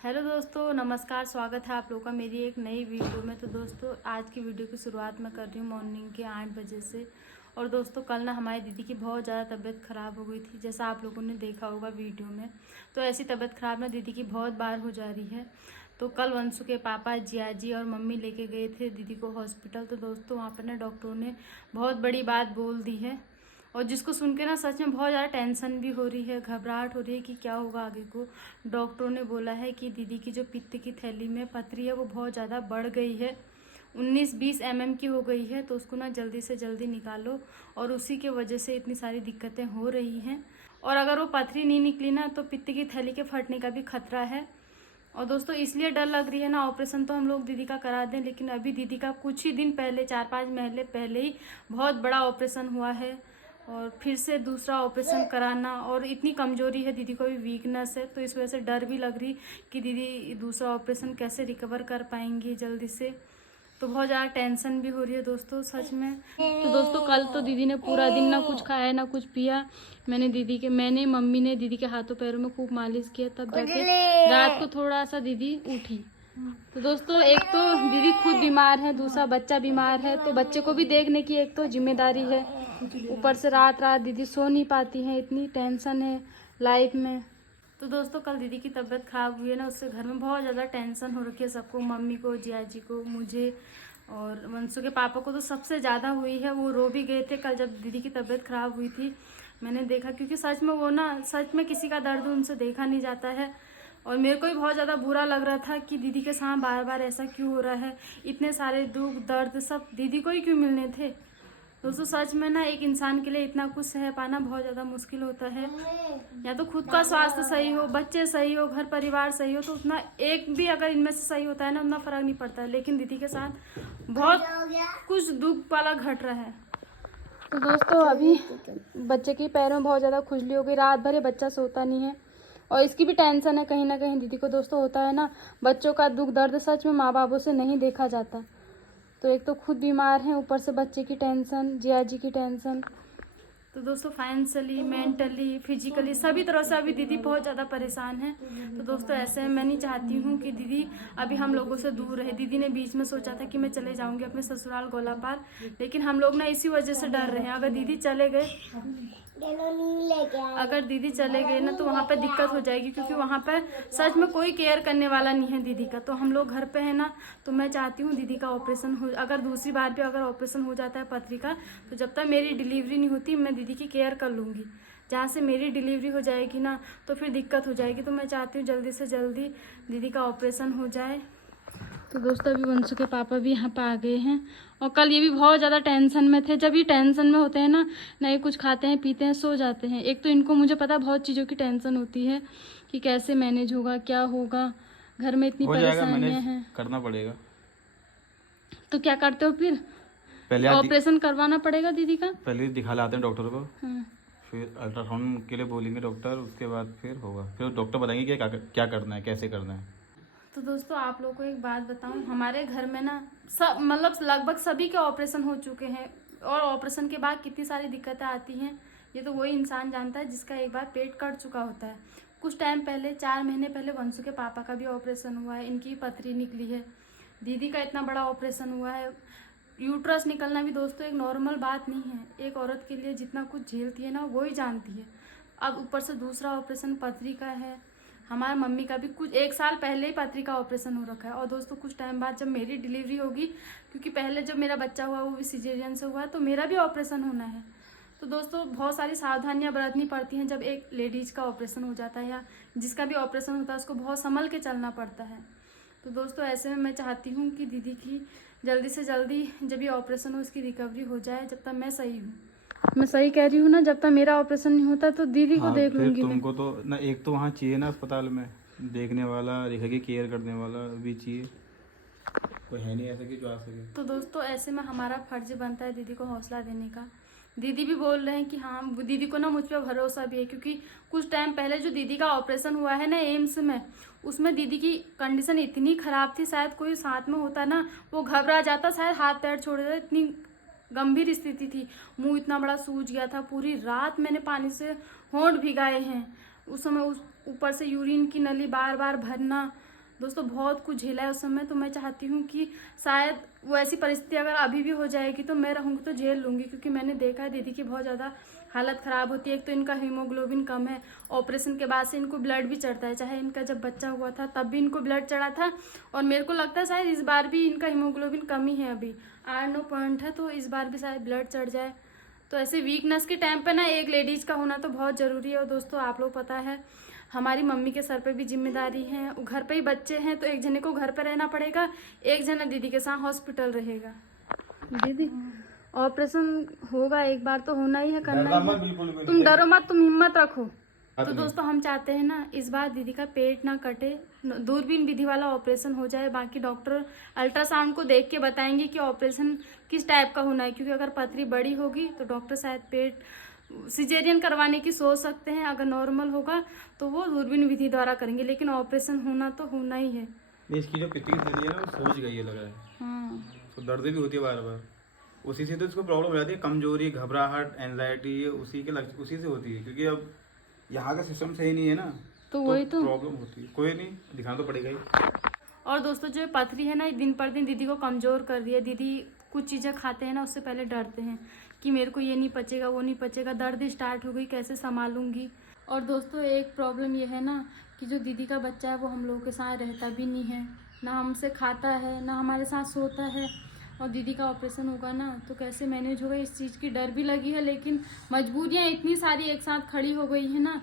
Hello दोस्तों, नमस्कार। स्वागत है आप लोगों का मेरी एक नई वीडियो में। तो दोस्तों, आज की वीडियो की शुरुआत मैं कर रही हूँ मॉर्निंग के 8 बजे से। और दोस्तों, कल ना हमारी दीदी की बहुत ज़्यादा तबीयत ख़राब हो गई थी, जैसा आप लोगों ने देखा होगा वीडियो में। तो ऐसी तबीयत ख़राब ना दीदी की बहुत बार हो जा रही है। तो कल वंशु के पापा, जिया जी और मम्मी लेके गए थे दीदी को हॉस्पिटल। तो दोस्तों, वहाँ पर ना डॉक्टरों ने बहुत बड़ी बात बोल दी है, और जिसको सुन के ना सच में बहुत ज़्यादा टेंशन भी हो रही है, घबराहट हो रही है कि क्या होगा आगे को। डॉक्टरों ने बोला है कि दीदी की जो पित्त की थैली में पथरी है वो बहुत ज़्यादा बढ़ गई है, 19-20 mm की हो गई है। तो उसको ना जल्दी से जल्दी निकालो, और उसी के वजह से इतनी सारी दिक्कतें हो रही हैं। और अगर वो पथरी नहीं निकली ना तो पित्त की थैली के फटने का भी खतरा है। और दोस्तों, इसलिए डर लग रही है ना, ऑपरेशन तो हम लोग दीदी का करा दें, लेकिन अभी दीदी का कुछ ही दिन पहले, 4-5 महीने पहले ही बहुत बड़ा ऑपरेशन हुआ है, और फिर से दूसरा ऑपरेशन कराना। और इतनी कमजोरी है दीदी को, भी वीकनेस है, तो इस वजह से डर भी लग रही कि दीदी दूसरा ऑपरेशन कैसे रिकवर कर पाएंगी जल्दी से। तो बहुत ज़्यादा टेंशन भी हो रही है दोस्तों, सच में। तो दोस्तों, कल तो दीदी ने पूरा दिन ना कुछ खाया ना कुछ पिया। मैंने मम्मी ने दीदी के हाथों पैरों में खूब मालिश किया, तब जाके रात को थोड़ा सा दीदी उठी। तो दोस्तों, एक तो दीदी खुद बीमार है, दूसरा बच्चा बीमार है, तो बच्चे को भी देखने की एक तो जिम्मेदारी है। ऊपर से रात रात दीदी सो नहीं पाती हैं, इतनी टेंशन है लाइफ में। तो दोस्तों, कल दीदी की तबीयत खराब हुई है ना, उससे घर में बहुत ज़्यादा टेंशन हो रखी है सबको, मम्मी को, जिया जी को, मुझे और वंशु के पापा को तो सबसे ज़्यादा हुई है। वो रो भी गए थे कल जब दीदी की तबीयत खराब हुई थी। मैंने देखा, क्योंकि सच में वो ना, सच में किसी का दर्द उनसे देखा नहीं जाता है। और मेरे को भी बहुत ज़्यादा बुरा लग रहा था कि दीदी के साथ बार बार ऐसा क्यों हो रहा है, इतने सारे दुख दर्द सब दीदी को ही क्यों मिलने थे। दोस्तों, सच में ना एक इंसान के लिए इतना कुछ सह पाना बहुत ज़्यादा मुश्किल होता है। या तो खुद का स्वास्थ्य सही हो, बच्चे सही हो, घर परिवार सही हो, तो उतना एक भी अगर इनमें से सही होता है ना, उतना फर्क नहीं पड़ता है। लेकिन दीदी के साथ बहुत कुछ दुख वाला घट रहा है। तो दोस्तों, अभी बच्चे के पैरों में बहुत ज़्यादा खुजली हो गई, रात भर ये बच्चा सोता नहीं है, और इसकी भी टेंशन है कहीं ना कहीं दीदी को। दोस्तों, होता है ना, बच्चों का दुख दर्द सच में माँ बापों से नहीं देखा जाता। तो एक तो खुद बीमार हैं, ऊपर से बच्चे की टेंशन, जिया जी की टेंशन। तो दोस्तों, फाइनेंशियली, मेंटली, फिजिकली सभी तरह से अभी दीदी बहुत ज़्यादा परेशान है। तो दोस्तों, ऐसे मैं नहीं चाहती हूँ कि दीदी अभी हम लोगों से दूर रहे। दीदी ने बीच में सोचा था कि मैं चले जाऊँगी अपने ससुराल गोलापाल, लेकिन हम लोग ना इसी वजह से डर रहे हैं। अगर दीदी चले गए ना तो वहाँ पर दिक्कत हो जाएगी, क्योंकि वहाँ पर सच में कोई केयर करने वाला नहीं है दीदी का। तो हम लोग घर पे है ना, तो मैं चाहती हूँ दीदी का ऑपरेशन हो, अगर दूसरी बार भी अगर ऑपरेशन हो जाता है पथरी का, तो जब तक मेरी डिलीवरी नहीं होती मैं दीदी की केयर कर लूँगी। जहाँ से मेरी डिलीवरी हो जाएगी ना, तो फिर दिक्कत हो जाएगी। तो मैं चाहती हूँ जल्दी से जल्दी दीदी का ऑपरेशन हो जाए। तो दोस्तों, अभी वंशु के पापा भी यहाँ पर आ गए हैं, और कल ये भी बहुत ज़्यादा टेंशन में थे। जब ये टेंशन में होते हैं ना, नहीं कुछ खाते हैं पीते हैं, सो जाते हैं। एक तो इनको, मुझे पता, बहुत चीज़ों की टेंशन होती है कि कैसे मैनेज होगा, क्या होगा, घर में इतनी परेशानियाँ हैं, करना पड़ेगा। तो क्या करते हो फिर? पहले ऑपरेशन करवाना पड़ेगा दीदी का। पहले दिखा लाते हैं डॉक्टर को, हाँ। फिर अल्ट्रासाउंड के लिए बोलेंगे डॉक्टर, उसके बाद फिर होगा, फिर डॉक्टर बताएंगे कि क्या करना है, कैसे करना है। तो दोस्तों, आप लोगों को एक बात बताऊं, हमारे घर में ना सब, मतलब लगभग सभी के ऑपरेशन हो चुके हैं, और ऑपरेशन के बाद कितनी सारी दिक्कतें आती हैं ये तो वही इंसान जानता है जिसका एक बार पेट कट चुका होता है। कुछ टाइम पहले, 4 महीने पहले वंशु के पापा का भी ऑपरेशन हुआ है, इनकी पथरी निकली है। दीदी का इतना बड़ा ऑपरेशन हुआ है। यूट्रस निकलना भी दोस्तों एक नॉर्मल बात नहीं है, एक औरत के लिए जितना कुछ झेलती है ना वो ही जानती है। अब ऊपर से दूसरा ऑपरेशन पथरी का है। हमारी मम्मी का भी कुछ 1 साल पहले ही पथरी का ऑपरेशन हो रखा है। और दोस्तों, कुछ टाइम बाद जब मेरी डिलीवरी होगी, क्योंकि पहले जब मेरा बच्चा हुआ वो भी सिजेरियन से हुआ, तो मेरा भी ऑपरेशन होना है। तो दोस्तों, बहुत सारी सावधानियां बरतनी पड़ती हैं जब एक लेडीज का ऑपरेशन हो जाता है, या जिसका भी ऑपरेशन होता है उसको बहुत संभल के चलना पड़ता है। तो दोस्तों, ऐसे में मैं चाहती हूँ कि दीदी की जल्दी से जल्दी जब ये ऑपरेशन हो, इसकी रिकवरी हो जाए। जब तक मैं सही हूँ, मैं सही कह रही हूँ ना, जब तक मेरा ऑपरेशन नहीं होता तो दीदी को देख लूंगी। तुमको तो ना, एक तो वहाँ चाहिए ना अस्पताल में देखने वाला, रेखा की केयर करने वाला भी चाहिए, कोई है नहीं ऐसा कि जो आ सके। तो दोस्तों, ऐसे में हमारा फर्ज बनता है दीदी को हौसला देने का। दीदी भी बोल रहे हैं कि हाँ, दीदी को ना मुझ पर भरोसा भी है, क्योंकि कुछ टाइम पहले जो दीदी का ऑपरेशन हुआ है ना एम्स में, उसमें दीदी की कंडीशन इतनी खराब थी, शायद कोई साथ में होता ना वो घबरा जाता, शायद हाथ पैर छोड़ देता, इतनी गंभीर स्थिति थी। मुंह इतना बड़ा सूज गया था, पूरी रात मैंने पानी से होंठ भिगाए हैं उस समय। ऊपर से यूरिन की नली बार बार भरना, दोस्तों बहुत कुछ झेला है उस समय। तो मैं चाहती हूँ कि शायद वो ऐसी परिस्थिति अगर अभी भी हो जाएगी तो मैं रहूँगी तो झेल लूँगी, क्योंकि मैंने देखा है दीदी की बहुत ज़्यादा हालत ख़राब होती है। एक तो इनका हीमोग्लोबिन कम है, ऑपरेशन के बाद से इनको ब्लड भी चढ़ता है। चाहे इनका जब बच्चा हुआ था तब भी इनको ब्लड चढ़ा था, और मेरे को लगता है शायद इस बार भी इनका हीमोग्लोबिन कम ही है, अभी 8-9 पॉइंट है, तो इस बार भी शायद ब्लड चढ़ जाए। तो ऐसे वीकनेस के टाइम पे ना एक लेडीज़ का होना तो बहुत ज़रूरी है। और दोस्तों आप लोग पता है हमारी मम्मी के सर पे भी जिम्मेदारी है, घर पे ही बच्चे हैं, तो एक जने को घर पे रहना पड़ेगा, एक जना दीदी के साथ हॉस्पिटल रहेगा। दीदी ऑपरेशन होगा, एक बार तो होना ही है, करना ही है। तुम डरो मत, तुम हिम्मत रखो। तो दोस्तों हम चाहते हैं ना इस बार दीदी का पेट ना कटे, दूरबीन विधि वाला ऑपरेशन हो जाए। बाकी डॉक्टर अल्ट्रासाउंड को देख के बताएंगे कि ऑपरेशन किस टाइप का होना है, क्योंकि अगर पथरी बड़ी होगी तो डॉक्टर शायद पेट सिजेरियन करवाने की सोच सकते हैं, अगर नॉर्मल होगा तो वो दूरबीन विधि द्वारा करेंगे, लेकिन ऑपरेशन होना तो होना ही है। इसकी जो पित्ती की थैली है ना वो सोच गई है लग रहा है। हाँ तो दर्द भी होती है बार बार, उसी से तो इसको प्रॉब्लम हो जाती है, कमजोरी, घबराहट, एंजाइटी, ये उसी से होती है, क्योंकि अब यहाँ का सिस्टम सही नहीं है ना, तो वही तो प्रॉब्लम होती है। कोई नहीं, दिखाना तो पड़ेगा ही। और दोस्तों जो पथरी है ना दिन पर दिन दीदी को कमज़ोर कर रही है। दीदी कुछ चीज़ें खाते हैं ना उससे पहले डरते हैं कि मेरे को ये नहीं पचेगा, वो नहीं पचेगा, दर्द स्टार्ट हो गई, कैसे संभालूंगी। और दोस्तों एक प्रॉब्लम ये है ना कि जो दीदी का बच्चा है वो हम लोगों के साथ रहता भी नहीं है, ना हमसे खाता है, ना हमारे साथ सोता है। और दीदी का ऑपरेशन होगा ना तो कैसे मैनेज होगा, इस चीज़ की डर भी लगी है। लेकिन मजबूरियाँ इतनी सारी एक साथ खड़ी हो गई है ना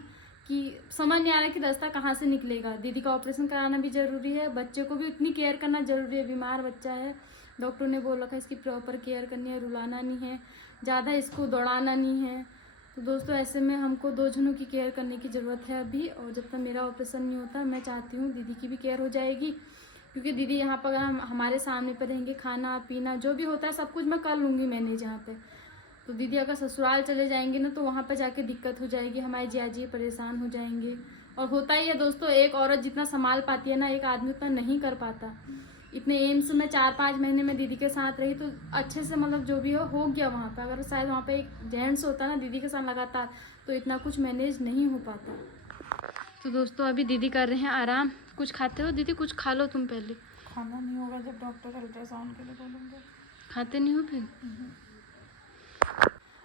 कि समझ नहीं आ रहा कि रास्ता कहाँ से निकलेगा। दीदी का ऑपरेशन कराना भी ज़रूरी है, बच्चे को भी उतनी केयर करना ज़रूरी है, बीमार बच्चा है। डॉक्टर ने बोला था इसकी प्रॉपर केयर करनी है, रुलाना नहीं है, ज़्यादा इसको दौड़ाना नहीं है। तो दोस्तों ऐसे में हमको 2 जनों की केयर करने की ज़रूरत है अभी। और जब तक मेरा ऑपरेशन नहीं होता मैं चाहती हूँ दीदी की भी केयर हो जाएगी, क्योंकि दीदी यहाँ पर अगर हमारे सामने पर रहेंगे, खाना पीना जो भी होता है सब कुछ मैं कर लूँगी मैनेज यहाँ पे। तो दीदी अगर ससुराल चले जाएंगे ना तो वहाँ पर जाके दिक्कत हो जाएगी, हमारे जिया जी परेशान हो जाएंगे। और होता ही है दोस्तों, एक औरत जितना संभाल पाती है ना एक आदमी उतना नहीं कर पाता। इतने एम्स में 4-5 महीने में दीदी के साथ रही तो अच्छे से मतलब जो भी हो गया वहाँ पे। अगर शायद वहाँ पे एक जेंट्स होता ना दीदी के साथ लगातार तो इतना कुछ मैनेज नहीं हो पाता। तो दोस्तों अभी दीदी कर रहे हैं आराम। कुछ खाते हो दीदी? कुछ खा लो तुम पहले। खाना नहीं होगा जब डॉक्टर अल्ट्रासाउंड के लिए बोलेंगे। खाते नहीं हो फिर?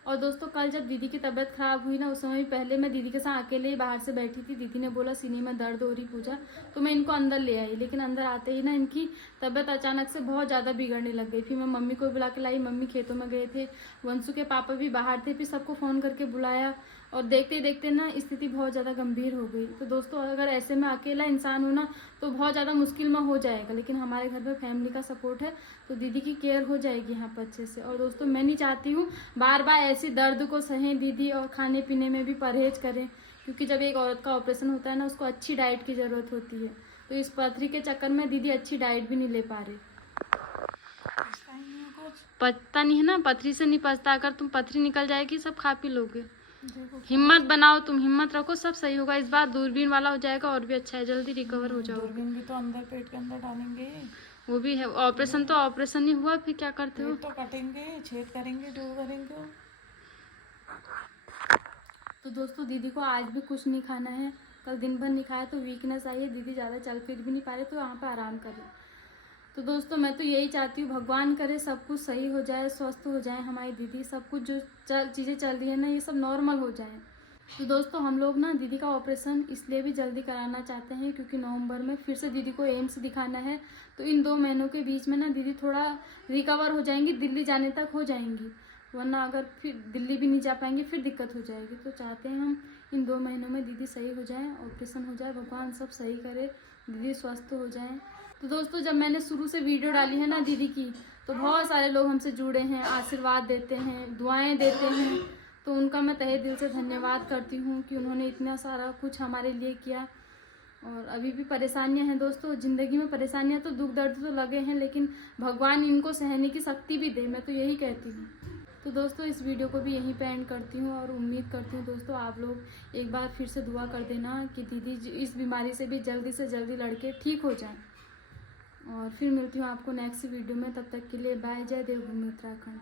और दोस्तों कल जब दीदी की तबीयत खराब हुई ना उस समय पहले मैं दीदी के साथ अकेले ही बाहर से बैठी थी। दीदी ने बोला सीने में दर्द हो रही पूजा, तो मैं इनको अंदर ले आई। लेकिन अंदर आते ही ना इनकी तबीयत अचानक से बहुत ज़्यादा बिगड़ने लग गई। फिर मैं मम्मी को बुला के लाई, मम्मी खेतों में गए थे, वंशु के पापा भी बाहर थे, फिर सबको फ़ोन करके बुलाया और देखते ही देखते ना स्थिति बहुत ज़्यादा गंभीर हो गई। तो दोस्तों अगर ऐसे में अकेला इंसान हो ना तो बहुत ज़्यादा मुश्किल में हो जाएगा, लेकिन हमारे घर में फैमिली का सपोर्ट है तो दीदी की केयर हो जाएगी यहाँ पर अच्छे से। और दोस्तों मैं नहीं चाहती हूँ बार बार ऐसी दर्द को सहें दीदी, और खाने पीने में भी परहेज करें, क्योंकि जब एक औरत का ऑपरेशन होता है ना उसको अच्छी डाइट की ज़रूरत होती है। तो इस पथरी के चक्कर में दीदी अच्छी डाइट भी नहीं ले पा रही। पचता नहीं है ना, पथरी से नहीं पचता। अगर तुम पथरी निकल जाएगी सब खा पी लोगे। हिम्मत बनाओ, तुम हिम्मत रखो, सब सही होगा। इस बार दूरबीन वाला हो जाएगा और भी अच्छा है, जल्दी रिकवर हो जाओ। दूरबीन भी तो अंदर पेट के अंदर डालेंगे, वो भी है। ऑपरेशन तो ऑपरेशन ही हुआ, फिर क्या करते हो? पेट तो कटेंगे, छेद करेंगे, जो करेंगे। तो दोस्तों दीदी को आज भी कुछ नहीं खाना है, कल दिन भर नहीं खाया तो वीकनेस आई है, दीदी ज़्यादा चल फिर भी नहीं पा रहे तो यहाँ पे आराम करें। तो दोस्तों मैं तो यही चाहती हूँ भगवान करे सब कुछ सही हो जाए, स्वस्थ हो जाए हमारी दीदी, सब कुछ जो चीज़ें चल रही है ना ये सब नॉर्मल हो जाए। तो दोस्तों हम लोग ना दीदी का ऑपरेशन इसलिए भी जल्दी कराना चाहते हैं क्योंकि नवंबर में फिर से दीदी को एम्स दिखाना है। तो इन 2 महीनों के बीच में ना दीदी थोड़ा रिकवर हो जाएंगी, दिल्ली जाने तक हो जाएंगी, वरना अगर फिर दिल्ली भी नहीं जा पाएंगे फिर दिक्कत हो जाएगी। तो चाहते हैं हम इन 2 महीनों में दीदी सही हो जाए, ऑपरेशन हो जाए, भगवान सब सही करे, दीदी स्वस्थ हो जाए। तो दोस्तों जब मैंने शुरू से वीडियो डाली है ना दीदी की तो बहुत सारे लोग हमसे जुड़े हैं, आशीर्वाद देते हैं, दुआएं देते हैं। तो उनका मैं तहे दिल से धन्यवाद करती हूँ कि उन्होंने इतना सारा कुछ हमारे लिए किया। और अभी भी परेशानियां हैं दोस्तों, ज़िंदगी में परेशानियां तो दुख दर्द तो लगे हैं, लेकिन भगवान इनको सहने की शक्ति भी दे, मैं तो यही कहती हूँ। तो दोस्तों इस वीडियो को भी यहीं पे एंड करती हूँ और उम्मीद करती हूँ दोस्तों आप लोग एक बार फिर से दुआ कर देना कि दीदी इस बीमारी से भी जल्दी से जल्दी लड़के ठीक हो जाएं। और फिर मिलती हूँ आपको नेक्स्ट वीडियो में, तब तक के लिए बाय। जय देवभूमि उत्तराखंड।